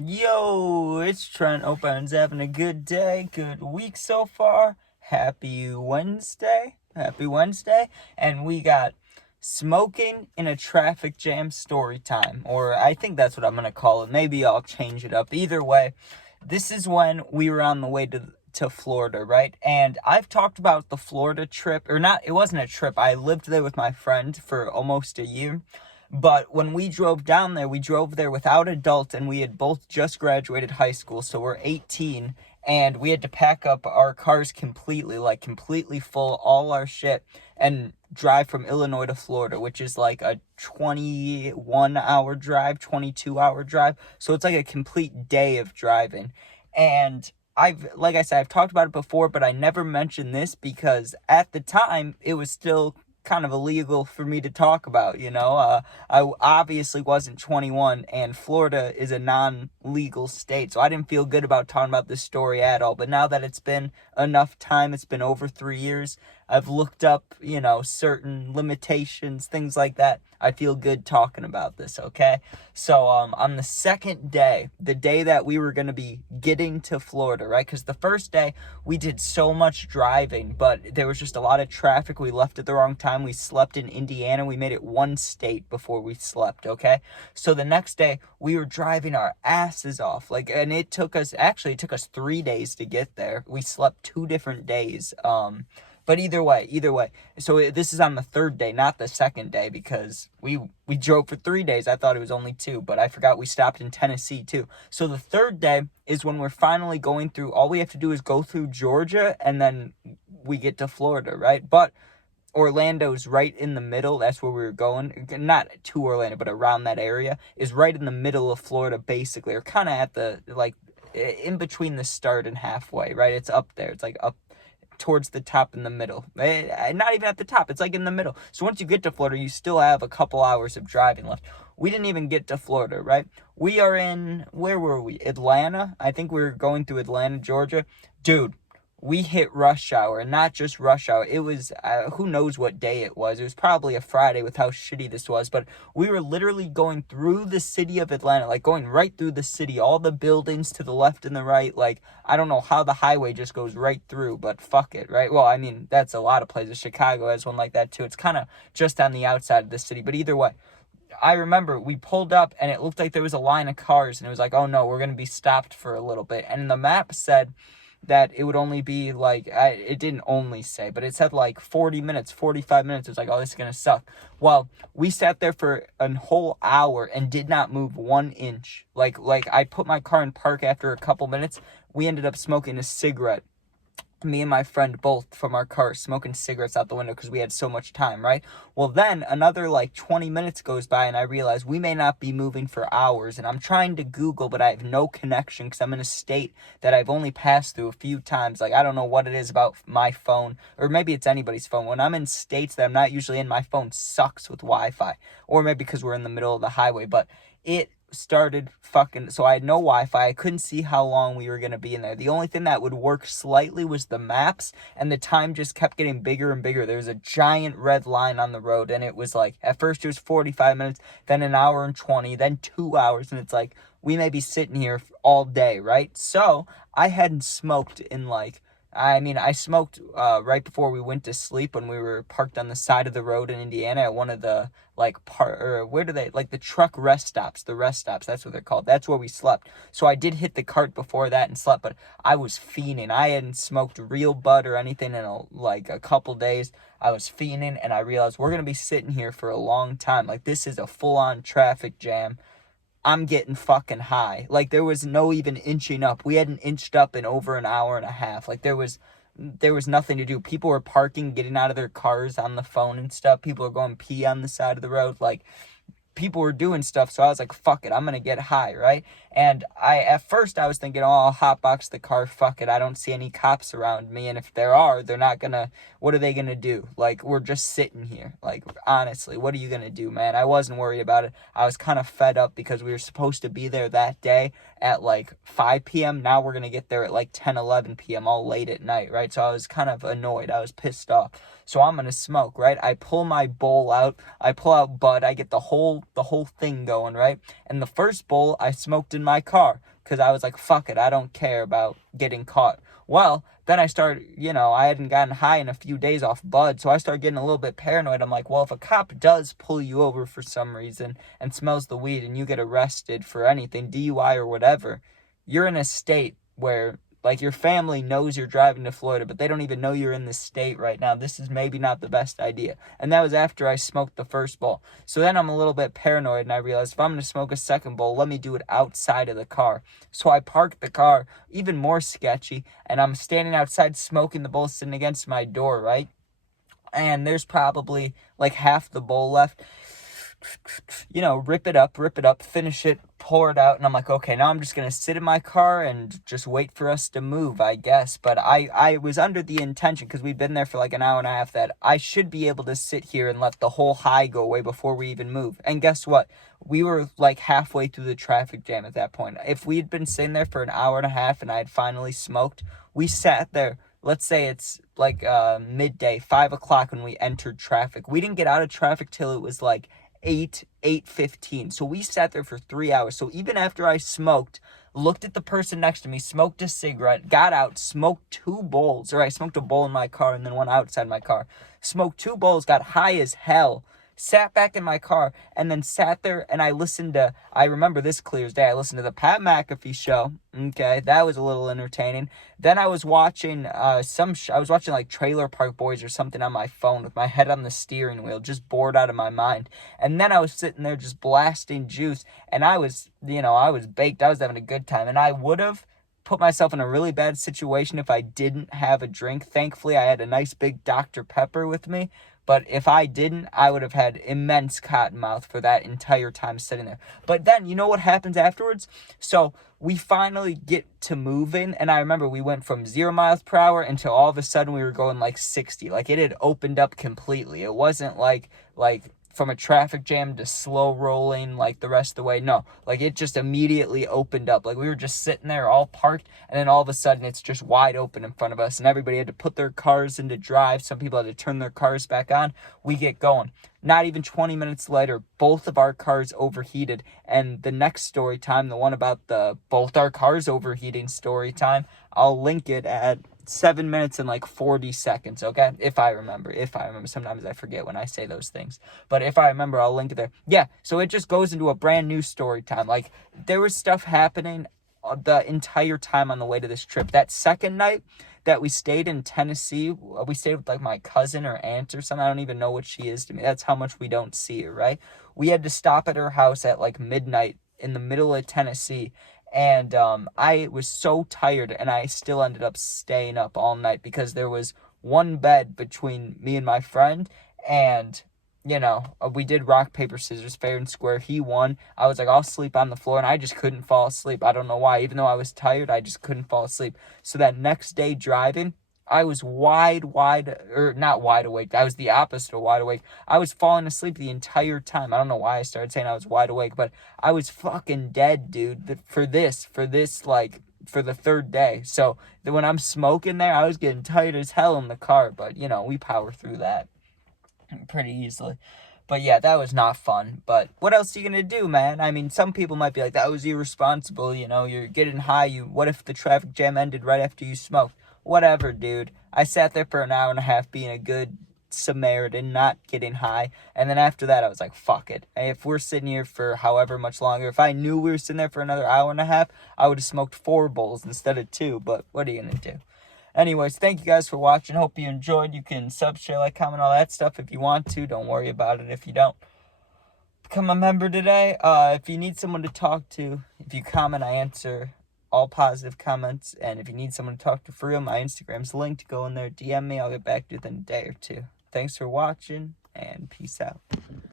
Yo, it's Trent. Hope everyone's having a good day, good week so far. Happy Wednesday. Happy Wednesday. And we got smoking in a traffic jam story time. Or I think that's what I'm going to call it. Maybe I'll change it up. Either way, this is when we were on the way to Florida, right? And I've talked about the Florida trip, or not, it wasn't a trip. I lived there with my friend for almost a year. But when we drove down there, we drove there without adults, and we had both just graduated high school, so we're 18, and we had to pack up our cars completely full, all our shit, and drive from Illinois to Florida, which is like a 21-hour drive, 22-hour drive, so it's like a complete day of driving. And like I said, I've talked about it before, but I never mentioned this because at the time, it was still kind of illegal for me to talk about, I obviously wasn't 21, and Florida is a non-legal state, so I didn't feel good about talking about this story at all. But now that it's been enough time, it's been over 3 years, I've looked up, certain limitations, things like that. I feel good talking about this, okay? So, on the second day, the day that we were going to be getting to Florida, right? Because the first day, we did so much driving, but there was just a lot of traffic. We left at the wrong time. We slept in Indiana. We made it one state before we slept, okay? So the next day, we were driving our asses off. And it took us 3 days to get there. We slept 2 different days. But either way. So this is on the third day, not the second day, because we drove for 3 days. I thought it was only 2, but I forgot we stopped in Tennessee too. So the third day is when we're finally going through. All we have to do is go through Georgia, and then we get to Florida, right? But Orlando's right in the middle. That's where we were going. Not to Orlando, but around that area is right in the middle of Florida, basically, or kind of at the in between the start and halfway, right? It's up there. It's like up towards the top in the middle. Not even at the top. It's like in the middle. So once you get to Florida, you still have a couple hours of driving left. We didn't even get to Florida, right? We are in, where were we? Atlanta? I think we were going through Atlanta, Georgia. Dude, we hit rush hour, and not just rush hour. It was, who knows what day it was. It was probably a Friday with how shitty this was, but we were literally going through the city of Atlanta, like going right through the city, all the buildings to the left and the right. Like, I don't know how the highway just goes right through, but fuck it, right? Well, I mean, that's a lot of places. Chicago has one like that too. It's kind of just on the outside of the city, but either way. I remember we pulled up, and it looked like there was a line of cars, and it was like, oh no, we're going to be stopped for a little bit. And the map said that it would only be it didn't only say, but it said 40 minutes, 45 minutes. It was like, oh, this is going to suck. Well, we sat there for a whole hour and did not move 1 inch. I put my car in park after a couple minutes. We ended up smoking a cigarette. Me and my friend both from our car smoking cigarettes out the window because we had so much time, right? Well, then another 20 minutes goes by, and I realize we may not be moving for hours, and I'm trying to Google, but I have no connection because I'm in a state that I've only passed through a few times. I don't know what it is about my phone, or maybe it's anybody's phone. When I'm in states that I'm not usually in, my phone sucks with Wi-Fi, or maybe because we're in the middle of the highway, but it started fucking, so I had no Wi-Fi. I couldn't see how long we were going to be in there. The only thing that would work slightly was the maps, and the time just kept getting bigger and bigger. There was a giant red line on the road, and it was at first it was 45 minutes, then an hour and 20, then 2 hours, and it's we may be sitting here all day, right? So I hadn't smoked in I smoked right before we went to sleep when we were parked on the side of the road in Indiana at one of the the truck rest stops, that's what they're called. That's where we slept. So I did hit the cart before that and slept, but I was fiending. I hadn't smoked real bud or anything in a couple days. I was fiending, and I realized we're going to be sitting here for a long time. This is a full-on traffic jam. I'm getting fucking high. There was no even inching up. We hadn't inched up in over an hour and a half. There was nothing to do. People were parking, getting out of their cars on the phone and stuff. People were going pee on the side of the road. People were doing stuff, so I was like, fuck it, I'm gonna get high, right? And at first I was thinking, oh, I'll hotbox the car, fuck it, I don't see any cops around me, and if there are, they're not gonna, what are they gonna do? We're just sitting here. Honestly, what are you gonna do, man? I wasn't worried about it. I was kind of fed up because we were supposed to be there that day at 5 p.m. Now we're gonna get there at 10, 11 p.m. all late at night, right? So I was kind of annoyed. I was pissed off. So I'm gonna smoke, right? I pull my bowl out, I pull out bud, I get the whole thing going, right? And the first bowl I smoked in my car because I was like, fuck it, I don't care about getting caught. Well, then I started, I hadn't gotten high in a few days off bud, so I started getting a little bit paranoid. I'm like, well, if a cop does pull you over for some reason and smells the weed and you get arrested for anything, DUI or whatever, you're in a state where, like, your family knows you're driving to Florida, but they don't even know you're in the state right now. This is maybe not the best idea. And that was after I smoked the first bowl. So then I'm a little bit paranoid, and I realized if I'm going to smoke a second bowl, let me do it outside of the car. So I parked the car, even more sketchy, and I'm standing outside smoking the bowl sitting against my door, right? And there's probably like half the bowl left. Rip it up, finish it, pour it out, and I'm like, okay, now I'm just gonna sit in my car and just wait for us to move, I guess. But I was under the intention, because we'd been there for like an hour and a half, that I should be able to sit here and let the whole high go away before we even move. And guess what? We were like halfway through the traffic jam at that point. If we'd been sitting there for an hour and a half and I had finally smoked, we sat there. Let's say it's like midday, 5 o'clock when we entered traffic. We didn't get out of traffic till it was like 8:15. So we sat there for 3 hours. So even after I smoked, looked at the person next to me, smoked a cigarette, got out, smoked 2 bowls, or I smoked a bowl in my car and then one outside my car, smoked 2 bowls, got high as hell, sat back in my car, and then sat there and I remember this clear as day, I listened to the Pat McAfee show. Okay, that was a little entertaining. Then I was watching I was watching like Trailer Park Boys or something on my phone with my head on the steering wheel, just bored out of my mind. And then I was sitting there just blasting juice, and I was baked. I was having a good time, and I would have put myself in a really bad situation if I didn't have a drink. Thankfully, I had a nice big Dr. Pepper with me. But if I didn't, I would have had immense cotton mouth for that entire time sitting there. But then, you know what happens afterwards? So we finally get to moving, and I remember we went from 0 miles per hour until all of a sudden we were going like 60. Like, it had opened up completely. It wasn't like from a traffic jam to slow rolling like the rest of the way. No, like it just immediately opened up. Like we were just sitting there all parked, and then all of a sudden it's just wide open in front of us, and everybody had to put their cars into drive. Some people had to turn their cars back on. We get going. Not even 20 minutes later, both of our cars overheated. And the next story time, the one about the both our cars overheating story time, I'll link it at 7 minutes and like 40 seconds, okay? If I remember. Sometimes I forget when I say those things. But if I remember, I'll link it there. Yeah, so it just goes into a brand new story time. Like, there was stuff happening the entire time on the way to this trip. That second night that we stayed in Tennessee, we stayed with like my cousin or aunt or something. I don't even know what she is to me. That's how much we don't see her, right? We had to stop at her house at like midnight in the middle of Tennessee. And I was so tired, and I still ended up staying up all night because there was one bed between me and my friend, and we did rock, paper, scissors, fair and square. He won. I was like, I'll sleep on the floor, and I just couldn't fall asleep. I don't know why. Even though I was tired, I just couldn't fall asleep. So that next day driving, I was not wide awake. I was the opposite of wide awake. I was falling asleep the entire time. I don't know why I started saying I was wide awake, but I was fucking dead, dude, for the third day. So when I'm smoking there, I was getting tired as hell in the car, but we power through that pretty easily. But yeah, that was not fun. But what else are you gonna do, man? I mean, some people might be like, that was irresponsible, you're getting high. What if the traffic jam ended right after you smoked? Whatever, dude. I sat there for an hour and a half being a good Samaritan, not getting high. And then after that, I was like, fuck it. If we're sitting here for however much longer, if I knew we were sitting there for another hour and a half, I would have smoked 4 bowls instead of 2. But what are you gonna do? Anyways, thank you guys for watching. Hope you enjoyed. You can sub, share, like, comment, all that stuff if you want to. Don't worry about it if you don't. Become a member today. If you need someone to talk to, if you comment, I answer all positive comments. And if you need someone to talk to for real, my Instagram's linked. Go in there, DM me. I'll get back to you within a day or 2. Thanks for watching, and peace out.